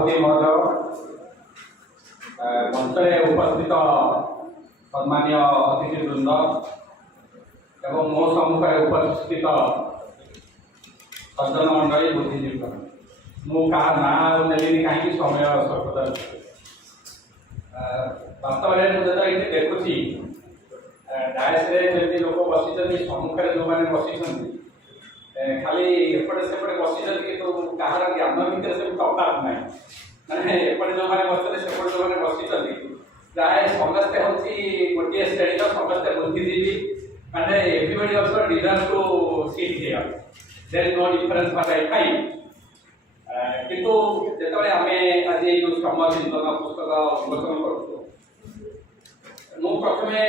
सभापति महोदय, मंचरे उपस्थित सम्मान्य अतिथिवृंद एवं मो सम्मुखें उपस्थित सज्जन मंडली बुद्धिजीवी मुझा ना नेली कहीं समय सर्वदा वास्तव में मुझे देखुची डायस जमी लोक बसी सम्मुखें जो मैंने बसी खाली एपटे सेपटे बसी कि कहार ज्ञान भितर से तफात ना मैंने एपटे जो मैंने बस सेपटे जो मैंने बसी प्राय समस्ते हूँ गोटे श्रेणी समस्ते बुद्धिजीवी मैंने everybody also deserve to seat here there is no difference what I find किंतु जेतबे हमें आज ये समाज चिंतन पुस्तक उन्मोचन करूँ मु प्रथमे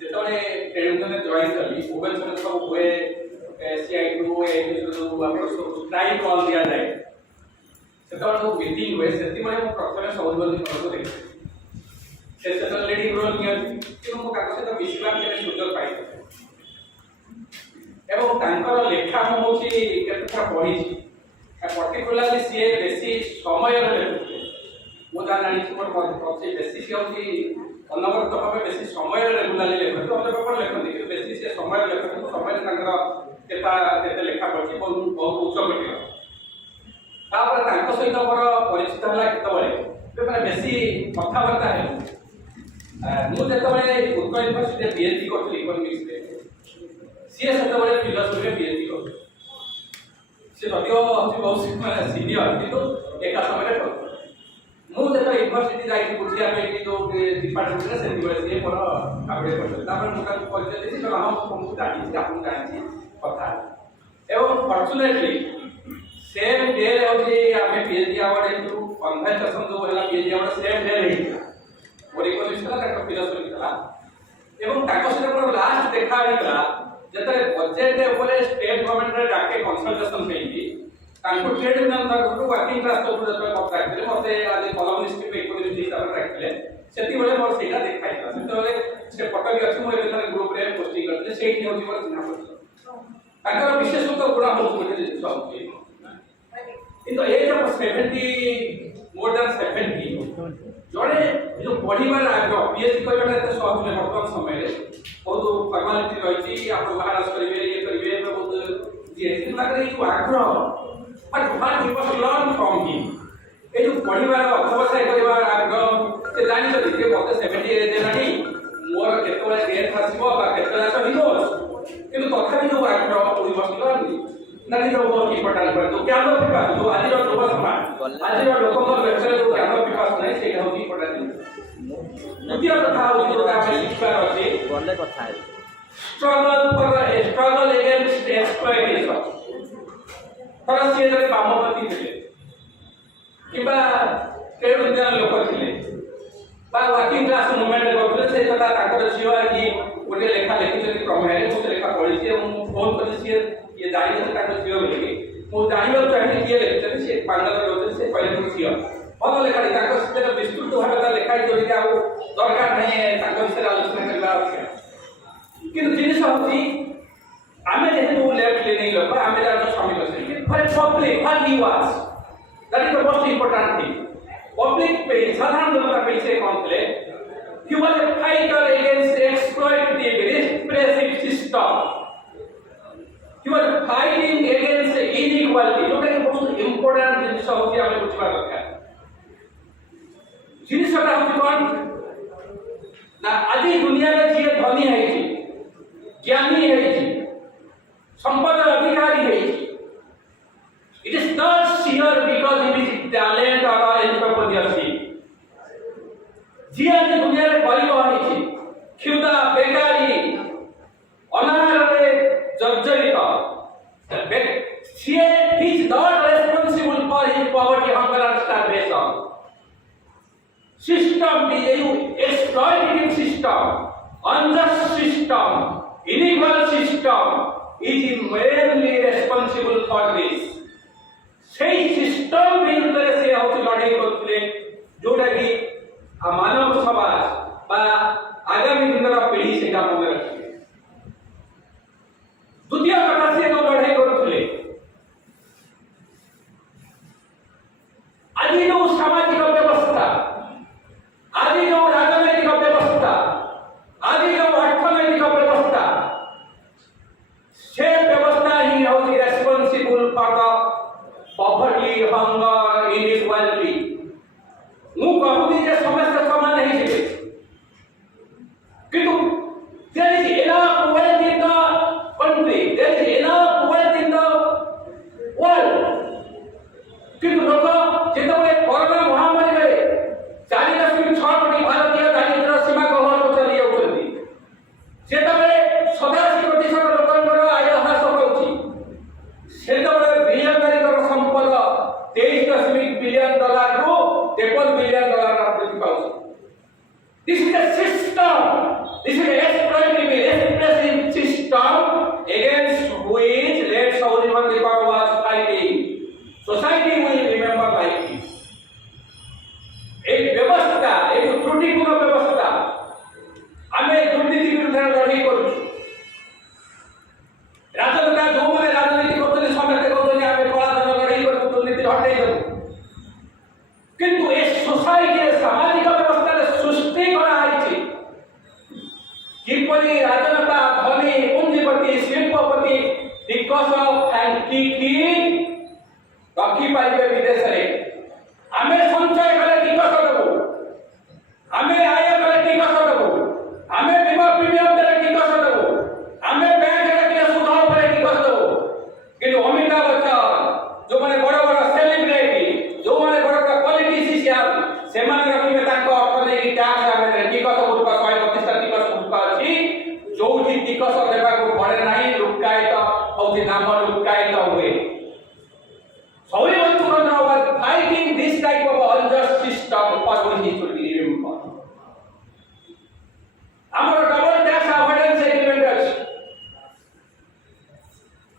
जेतबे ट्रेड यूनियन जॉइन कली भुवनेश्वर सब हुए सीआईटू स्ट्राइक कॉल दिया जाए से मीटिंग हुए से प्रथम सौजन्य करते देखिए लीडिंग रोल सहित मिसवा सुजोग पाई एवं लेखा मुझे पढ़ी पर्टिकुलाली सी बेसी समय लेखुचे मुझे जानी बेसी सी हूँ अनवरत भाव बेसी समय रेगुलाली लेखते अन्य पेपर लेखती बेसी सी समय लेखते समय लेखा पड़ी बहुत उच्च कोटिर सहित मोर परिचित है केतवे बेसी कथबार्ता है मुझे उत्कल यूनिवर्सिटी पीएचडी करी इकोनोमिक्स सी से फिलोसफी पीएचडी कर जदिव बहुत सीनियर किंतु एका समय मुझे यूनिवर्सिटी जाइए बुझापी जो डिपार्टमेंट से मोर आगे मुझे परिचय देती तुमको जानी आप जानी कथा एवं फर्चुनेटली सेम डे आम पीएचडी अवार्ड कन्वेन्शन जो है पीएचडी अवार्ड सेम डे रही मोर इकोनोमिक्स फिलोसफी सहित मोर लास्ट देखा जो बजेट स्टेट गवर्नमेंट डाके कनसल्टेशन ट्रेड यूनियन तरफ वर्किंग क्लास तरफ जो डाकते मत आज कलमनिस्ट इकोनोमिक्स हिसाब से डाकते से मोर से देखाई से फटो भी अच्छी मुझे ग्रुप में पोस्टिंग करते से मोर चिन्ह पड़ता विशेषत गुण हूँ गोटे जिन किंतु एज ऑफ 70 मोर देन 70 जड़े जो पढ़ार आग्रह पीएचडी करवाटा सहज नहीं बर्तमान समय बहुत फर्मालिटी रही आप महाराज करेंगे ये करेंगे बहुत आग्रह but what you must learn from him ये जो पढ़ार अध्यवसाय कर आग्रह से जानी मत 70 एज है मोर केतवे डेथ आसो किंतु तथापि जो आग्रह we must learn that is the most important part तो ज्ञान विकास जो आज युवा समाज आज लोकों लेक्चर जो ज्ञान विकास नहीं से बहुत इंपोर्टेंट द्वितीय कथा होची जो आपण शिक्षार अछि बोलले कथा है स्ट्रगल अगेंस्ट एक्सप्लॉइटेशन पर से जरे बामपति थे किबा ट्रेड यूनियन लोक थे बा वर्किंग क्लास मूवमेंट करते से कथा ताकर छिवा कि गोटे लेखा लिखि प्रमेय मुझे लेखा पढ़ी फोन कर ये जानी झील बोलिए मुझे जानवा चाहिए किए लिखते से बांग्लादेश रोचे से पहले झील भल लेखा विस्तृत भाव लेखाई जो दरकार नहीं विषय आलोचना करवा कि जिन आम जेहतु लेफ्ट लिनिंग लोक आम श्रमिक श्रेणी for public what he was that is the most important thing public पे साधारण जनता पे से कौन थे he was a fighter against exploitative repressive system he was fighting against inequality जोटा कि बहुत इंपोर्टेंट जिनिस होती है हमें बुझवा दरकार जिनिसटा होती कौन ना आज दुनिया में जी धनी है ज्ञानी है संपद अधिकारी है it is not sheer because he is talent or entrepreneurship जी आज दुनिया में गरीब है क्षुधा बेकारी अनाहार जर्जरित he is not responsible for his poverty hunger and starvation system exploitative system unjust system unequal system is mainly responsible for this সেই system বিরুদ্ধে সে হচ্ছে লড়াই করতে जोटा कि मानव समाज बा आगामी दिनर पीढ़ी से मन रखिए द्वितीय कथा से जो लड़ाई करुले आज आज जो सामाजिक व्यवस्था, आज जो राजनैतिक व्यवस्था, आज जो अर्थनैतिक व्यवस्था, से व्यवस्था ही हूँ responsible for the poverty hunger in this world. मु कहूँ जे समस्त समान नहीं थे, किंतु there is enough wealth in the country, there is enough wealth in the world। किंतु लोग जितने कोरोना महामारी में 4.6 कोटी भारतीय दारिद्र्य सीमा गहन चली जाउछन्ती, सेतबे 87% लोकंकर आय ह्रास पाउछि, सेतबे बिलियनर संपद 23 बिलियन डॉलर रु 53 बिलियन डॉलर वृद्धि पाउछि। This is a system, this is a repressive system against which let Sauriman Depar was fighting। Society will remember like this। एक व्यवस्था, एक त्रुटिपूर्ण व्यवस्था, हमें दुर्नीति विरुद्ध लड़ाई करूँ। राजनेता जो मैंने राजनीति करते हैं समझते कहते हैं हमें कला धन लड़ाई करूँ, दुर्नीति हटाई करूँ। किंतु इस सोसाइटी सामाजिक व्यवस्था सृष्टि कराई किपरि राजनेता धनी पूंजीपति शिल्पपति टिकस फांकी रखी पारे विदेश में। आमे संचय कले टिकस देबो, आमे आय कले टिकस देबो, आमे बीमा प्रीमियम देले टिकस देबो, आमे बैंक रे सुध ଉପରେ टिकस देबो। किंतु अमिताभ बच्चन जो माने बड़ बड़ सेलिब्रिटी, जो माने बड़ बड़ पॉलिटिशियन, से माने रखिबे ताको अर्थ नै टैक्स आमे टिकस गुरुप 132 टिकस गुरुप अछि, जोठी टिकस देबा को पड़े नाही, लुकायत होती नाम लुकायत हुए। Sauri Manchukrandra was fighting this type of unjust system for which he should be remembered। ଆମର ଡବଲ ଟ୍ୟାକ୍ସ ଆଭଏଡାନ୍ସ ଏଗ୍ରିମେଣ୍ଟ ଅଛି,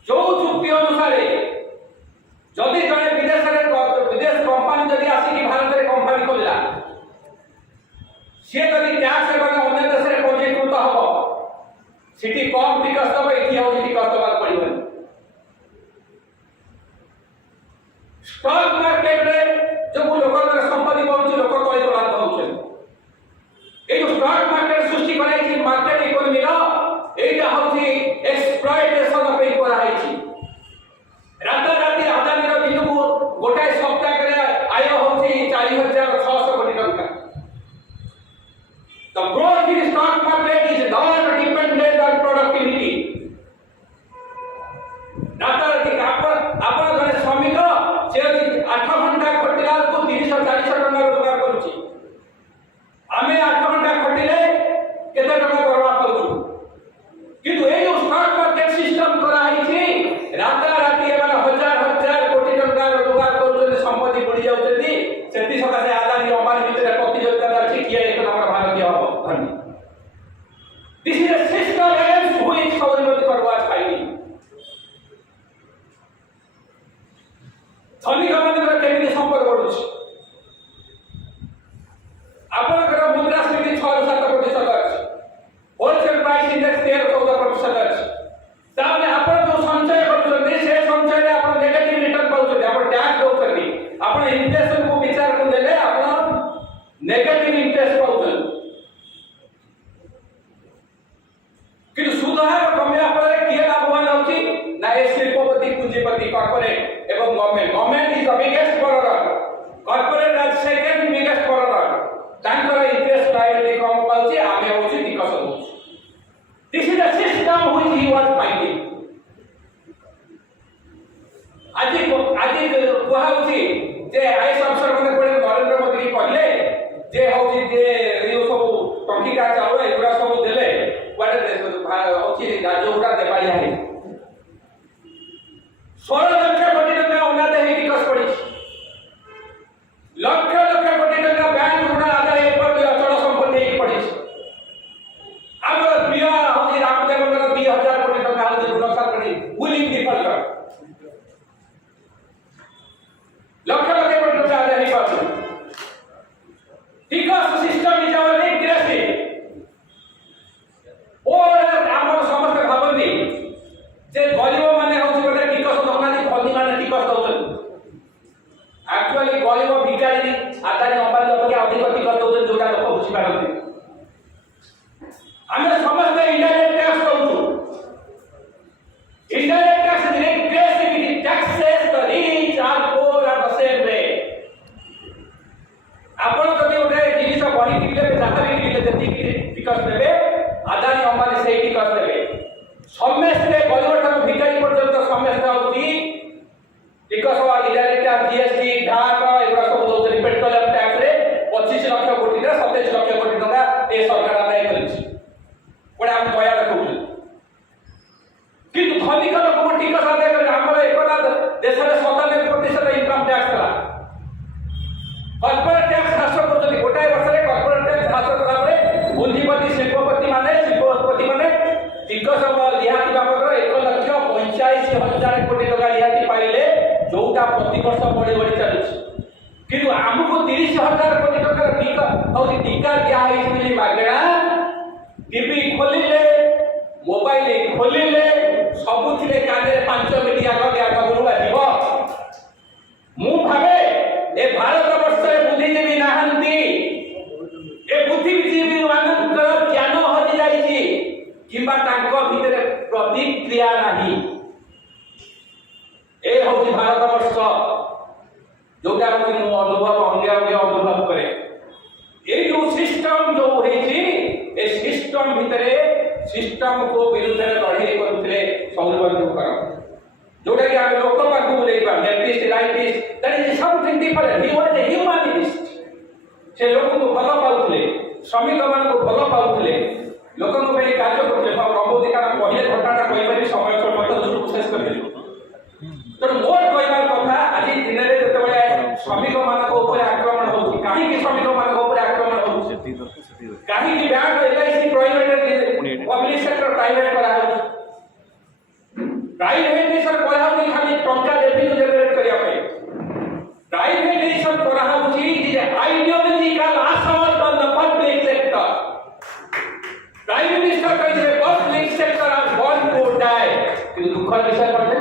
ଯୋଉ ଚୁକ୍ତି ଅନୁସାରେ ଯଦି ଜଣେ ବିଦେଶ कंपनी ଯଦି ଆସିକି ଭାରତରେ कंपनी ଖୋଲିଲା, ସେ ଯଦି ଟ୍ୟାକ୍ସ ଏବଂ ଅନ୍ୟ ଦେଶରେ ପଞ୍ଜୀକୃତ ହେବ, ସେଠି କମ୍ ଟିକସ ଦେବ, ଏଠି ଆଉ ଟିକସ ଦେବାକୁ ପଡ଼ିବନି। स्टॉक मार्केट रे जो लोकर संपत्ति बढ़ुଛି, लोक तळे तळांत होउछन। ए जो स्टॉक मार्केट सृष्टि कराई मार्केट इकोनॉमी रो एटा होउछि एक्सप्लॉयटेशन पे कराई। रात राती आदानी रो दिन को गोटाए सप्ताह करे आय होउछि 4600 कोटी टका। The growth in stock market is not dependent on productivity। रात राती आपण जने श्रमिक से 8 घंटा खटिला को 300-400 टका रोजगार करूची, आमे 8 घंटा खटिले केते टका दरवा पाउछु। किंतु ए जो स्टॉक मार्केट सिस्टम कराई छी, रात राती एमाने हजार कोटी टका रोजगार करूचे, संपत्ति बढ़ी जाउछथि, सेति सकासे आदानी अमानी भितर प्रतियोगिता अछि किए एक नंबर भारतीय हो धनी। This is a system against which Sauri was fighting। धनी गमनर केमिति संपर्क बढ़ुछि, आपनकर मुद्रास्फीति 6-7% अछि, होलसेल प्राइस इंडेक्स 13-14% अछि। तामे आपण जो संचय करूछन्ते से संचय रे आपण नेगेटिव रिटर्न पाउछन्ते, आपण टैक्स दउछन्ते, आपण इन्फ्लेशन को विचार को देले आपण नेगेटिव इंटरेस्ट पाउछन्ते। किंतु सुध हार कमिया फଳରେ किए लाभवान होछि ना ए शिल्पपति पूंजीपति कॉर्पोरेट एवं government is the biggest borrower, corporate is second biggest borrower। तांकर इंटरेस्ट लायबिलिटी कम पाउछि, आमे होछि टिकस होछि। This is the system which he was fighting. आज कुहा होछि जे आईएएस अफसर माने कोडे नरेंद्र मोदी कहले जे होछि जे ଅଧିକାରୀ ଆଦାନୀ ଅମ୍ବାନୀ ଅପେକ୍ଷା ଅଧିକ ଟିକସ ଦଉଛନ୍ତି ଯୋଉଟା ଲୋକ ବୁଝିପାରନ୍ତି। ଆମେ ସମସ୍ତେ ଇନଡାଇରେକ୍ଟ ଟ୍ୟାକ୍ସ ଦଉଛୁ। Indirect tax regressivity taxes the rich or poor at the same rate. ଆପଣ ଯଦି ଗୋଟେ ଜିନିଷ ବହି କିଣିଲେ ଯାହା ବି କିଣିଲେ ଯେତିକି ଟିକସ ଦେବେ ଆଦାନୀ ଅମ୍ବାନୀ ସେଇ ଟିକସ ଦେବେ। ସମସ୍ତେ ଗରିବ ଠାରୁ ଭିକାରୀ ପର୍ଯ୍ୟନ୍ତ ସମସ୍ତେ ହଉଛି ଟିକସ ଇନଡାଇରେକ୍ଟ ଟ୍ୟାକ୍ସ जीएसटी ढाक एगुड़ा सब दउतरी पेट्रोलियम टैक्स रे 25 लाख कोटी रे 27 लाख कोटी टका ए सरकार आदाय करछि। कोडा हम दया रखुछु किंतु धनिक लोक को टिकस आदाय कर हमर एकदा देश रे 97% इनकम टैक्स करा। कॉर्पोरेट टैक्स हास करछथि गोटाय वर्ष रे कॉर्पोरेट टैक्स हास करा रे पूंजीपति शिल्पपति माने टिकस रिहाती बाबद 1,85,000 कोटी टका रिहाती पाइले जोटा प्रति वर्ष बढ़ी बढ़ी चलुछि। किंतु हमको 30,000 कोटी टका टीका दिया है मागणा। टीवी खोलिले मोबाइल खोलिले सबुथिले काने 5 मिनिट आगु बाजिब। मु भावे ए भारत वर्ष बुद्धिजीवी नाहंती ए बुद्धिजीवी मानकर ज्ञान हजि जाइछि किबा तांको भितरे प्रतिक्रिया नाही। ए होची भारत वर्ष जोटा कि मु अनुभव अंगे अंगे अनुभव करे। ए जो सिस्टम जो हेछि ए सिस्टम भितरे सिस्टम को विरुद्ध लड़ाई करथले सौरबंधु कर जोटा कि हम लोक पाखु ले पा leftist rightist that is something different. He was a humanist. से लोक को भलो पाउथले श्रमिक मान को भलो पाउथले लोक को पे कार्य करथले। प्रबोधि का पहिले घटनाटा कोइ परि समय मत शेष कर दिलु। तो मोर कहबार कथा आज दिन रे जते बळे श्रमिक मान को ऊपर आक्रमण होउछि। काहे कि श्रमिक मान को ऊपर आक्रमण होउछि? काहे कि bank LIC private public sector private करा होउछि। प्राइवेटाइजेशन करा होउछि खाली टंका रेवेन्यू जनरेट करिया पे। प्राइवेटाइजेशन करा होउछि जे ideological assault on the public sector. Prime minister कहिसे public sector are born to die. कि दुखर विषय पड़ले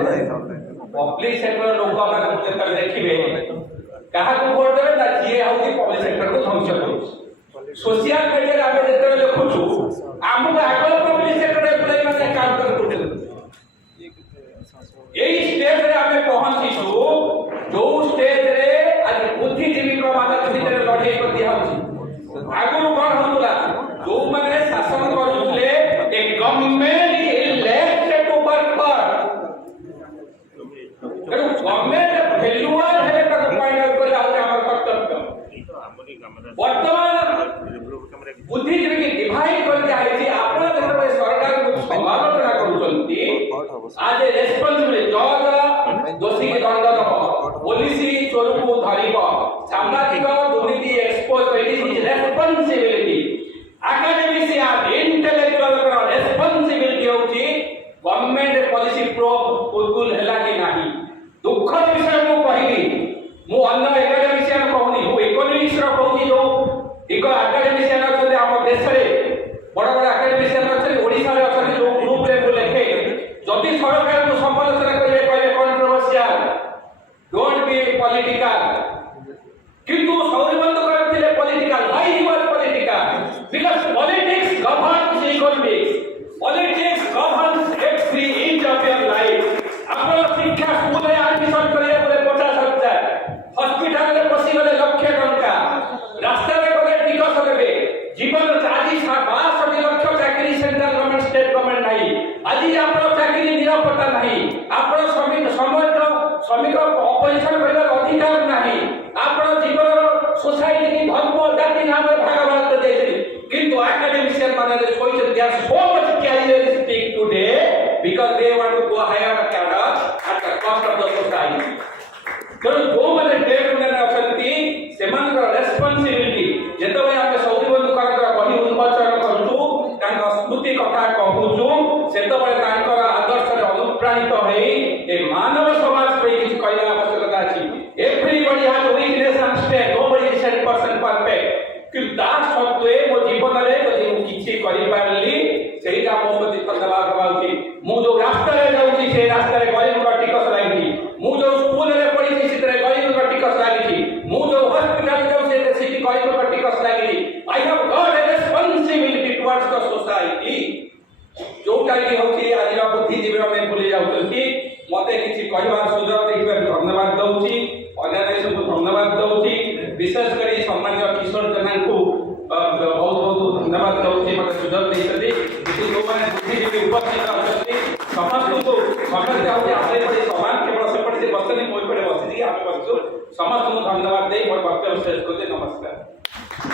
पब्लिक सेक्टर लोक आपन देखिबे कहा को वोट देबे ना जे होउछि पब्लिक सेक्टर को ध्वंस करूछि। सोशल मीडिया रे आबे जेते लिखुछु आमु आगो पब्लिक सेक्टर एप्लाई माने काम करूछु। एई स्टेज रे आबे पहुंचीछु जो स्टेज रे आज बुद्धिजीवी को मान भितर लड़ाई कर दिया होछि। आगु कोन होतुला जो माने शासन करूले a government elected to work for government वैल्यूअर है तक पॉइंट आउट कर आउट हमर कर्तव्य। वर्तमान बुद्धिजीवी के डिवाइड कर दिया है कि आपण जतबे सरकार को समालोचना करूछंती आज रेस्पोंसिबिलिटी जज दोषी के दंड दब पुलिस चोर को धरिब सामाजिक दुर्नीति expose it is responsibility. Academician intellectual का रेस्पोंसिबिलिटी होची गवर्नमेंट पॉलिसी प्रोपोजल हैला कि नाही। दुखद विषय मु कहिली मु अन्य एकेडमिशियन कहूनी मु इकोनॉमिक्स रो कहूनी जो इको एकेडमिशियन अछते हम देश रे बड़ बड़ एकेडमिशियन अछते ओडिसा रे अछते जो ग्रुप रे मु लेखे जदि सरकार को समालोचना करिवे कहले कंट्रोवर्शियल डोंट बी पॉलिटिकल। किंतु सौरबंधु करथिले political. Why he was political? Because politics governs economics. Politics governs every inch of your life. आपण शिक्षा स्कूल रे एडमिशन करिया बोले 50,000 हॉस्पिटल रे पसी गले लाख टका रास्ता रे गले टिकस देबे जीवन आदि 62 लाख चाकरी सेंट्रल गवर्नमेंट स्टेट गवर्नमेंट नाही। आदि आपण चाकरी निरापत्ता नाही। आपण श्रमिक श्रमिक अपोजिशन करबार अधिकार नाही। आपण जीवन सोसाइटी की धर्म जाति नाम रे भाग भाग कर देछि। किंतु एकेडमिशियन माने दे सोइछ they are so much careeristic today because they want to go higher cadre at the cost of the society. तो जो माने डेट माने अछंती सेमान का रेस्पोंसिबिलिटी जेतबे हम सौरबंधु का बही उन्मोचन करछु तांका स्मृति कथा कहूछु सेतबे तांका आदर्श रे अनुप्राणित होई ए मानव समाज पे किछ कहला आवश्यकता अछि। Everybody has weakness and strength. Nobody is 100% perfect. कि दास सत्वे मो जीवन रे जदि मु किछि करि पारली सेहीटा मो प्रति धन्यवाद भावछि। मु जो रास्ता रे जाउछि से रास्ता रे गरीब का टिकस लागि। मु जो स्कूल रे पढिछि से रे गरीब का टिकस लागि। मु जो हॉस्पिटल जोटा कि होची आज बुद्धिजीवी मैंने भूली जाउछंती मते किछि कहबार सुযোগ देखिबार धन्यवाद दउची ऑर्गेनाइजेशन को धन्यवाद दउची विशेष करी सम्माननीय किशोर जेना को बहुत बहुत धन्यवाद दउची मते सुযোগ देइछथि कि जो माने बुद्धिजीवी उपस्थित रहछथि समस्त को समस्त होती आपरे पड़े समान केवल सेपट से बसने मोर पड़े बसि हम बसु समस्त को धन्यवाद दे मोर वक्तव्य शेष करते नमस्कार।